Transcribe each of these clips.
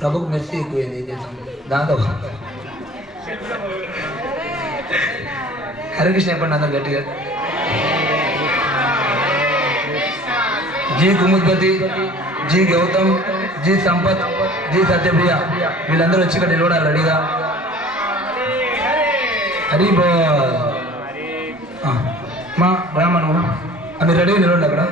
ప్రభుకు మెస్సీ ఎక్కువైంది ఏం చేద్దాం దాంతో హరికృష్ణ చెప్పండి అందరు గట్టిగా జీ కుముద్పతి జీ గౌతమ్ జీ సంపత్ జీ సత్యప్రియ వీళ్ళందరూ వచ్చి ఇక్కడ నిలబడాలి రెడీగా హరి మా రామను మీరు రెడీగా నిలబడి అక్కడ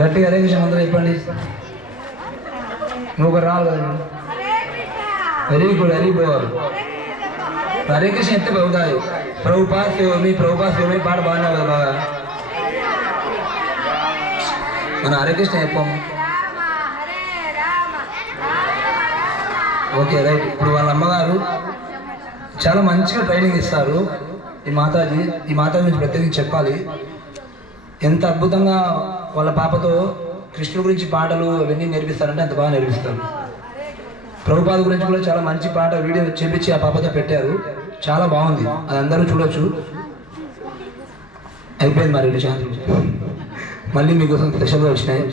గట్టిగా హరే కృష్ణ అందరూ చెప్పండి నువ్వు ఒకరు రావాలి కదా వెరీ గుడ్ హరి బోల్ హరే కృష్ణ ఎత్తే బాగుతాయి ప్రభుపాస్ శివమి పాట బాగున్నావు కదా బాగా మన హరే కృష్ణ చెప్పాము ఓకే రైట్ ఇప్పుడు వాళ్ళ అమ్మగారు చాలా మంచిగా ట్రైనింగ్ ఇస్తారు ఈ మాతాజీ గురించి ప్రత్యేకించి చెప్పాలి ఎంత అద్భుతంగా వాళ్ళ పాపతో కృష్ణుడి గురించి పాటలు అవన్నీ నేర్పిస్తారంటే అంత బాగా నేర్పిస్తారు ప్రభుపాద గురించి కూడా చాలా మంచి పాట వీడియో చేపించి ఆ పాపతో పెట్టారు చాలా బాగుంది అది అందరూ చూడొచ్చు అయిపోయింది మరి 2 ఛాన్స్ మళ్ళీ మీకోసం స్పెషల్గా వచ్చినాయి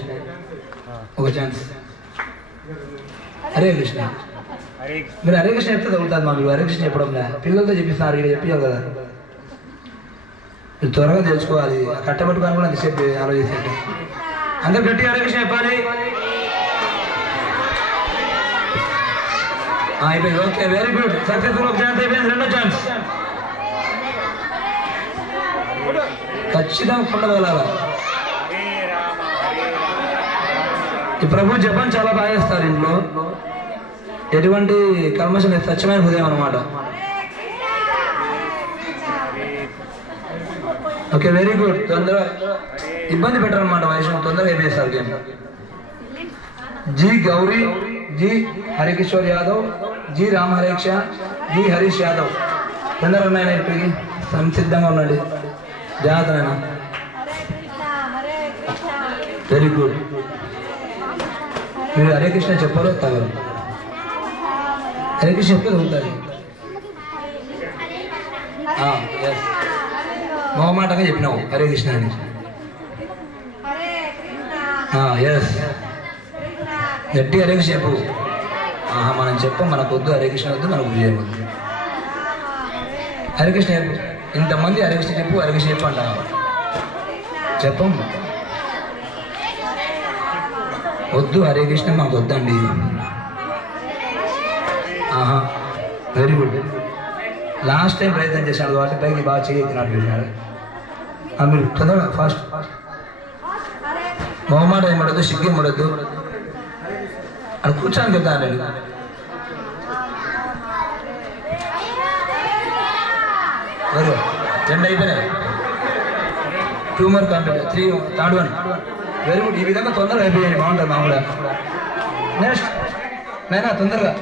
ఒక ఛాన్స్ హరే కృష్ణ మీరు హరే కృష్ణ చెప్తే తగ్గుతుంది మా మీరు హరే కృష్ణ చెప్పడం పిల్లలతో చెప్పిస్తున్నారు ఇక్కడ చెప్పాలి కదా మీరు త్వరగా తెలుసుకోవాలి కట్టబట్టుకొని కూడా అంతసేపు ఆలోచిస్తే అందరు గట్టి హరే కృష్ణ చెప్పాలి అయిపోయింది ఓకే వెరీ గుడ్ సక్సెస్ఫుల్ ఒక ఛాన్స్ అయిపోయింది 2వ ఛాన్స్ ఖచ్చితంగా పొందగలరా ఈ ప్రభు జపం చాలా బాగా చేస్తారు ఇంట్లో ఎటువంటి కల్మషం లేదు స్వచ్ఛమైన హృదయం అనమాట ఓకే వెరీ గుడ్ తొందరగా ఇబ్బంది పెట్టరు అనమాట వయసు తొందరగా అయిపోయేస్తారు గేమ్ జీ గౌరీ జీ హరికిషోర్ యాదవ్ జీ రామ్ హరేక్ష జీ హరీష్ యాదవ్ తొందరగా ఉన్నాయన ఇప్పటికి సంసిద్ధంగా ఉండండి జాగ్రత్తనైనా వెరీ గుడ్ మీరు హరే కృష్ణ చెప్పారు తగరు హరే కృష్ణ చెప్తే దొరుకుతుంది ఎస్ మొహమాటంగా చెప్పినావు హరే కృష్ణ అని ఎస్ గట్టి హరే కృష్ణ చెప్పు మనం చెప్పం మనకు వద్దు హరే కృష్ణ వద్దు మనకు విజయం వద్దు హరే కృష్ణ చెప్పు ఇంతమంది హరే కృష్ణ చెప్పు హరే కృష్ణ చెప్పు అంట చెప్పం వద్దు హరే కృష్ణ మాకు వద్దండి వెరీ గుడ్ లాస్ట్ టైం ప్రయత్నం చేశాడు కాబట్టి పైకి బాగా చేయొచ్చినట్టు చూసినారు మీరు చదవడం ఫాస్ట్ మొహమాట ఏమడద్దు సిగ్గు ఏమడద్దు అది కూర్చొని కదా నేను వెరీ 2 అయిపోయినాయి 2 more complete 3 third one very good ఈ విధంగా తొందరగా అయిపోయాయి బాగుంటుంది మా కూడా నెక్స్ట్ నైనా తొందరగా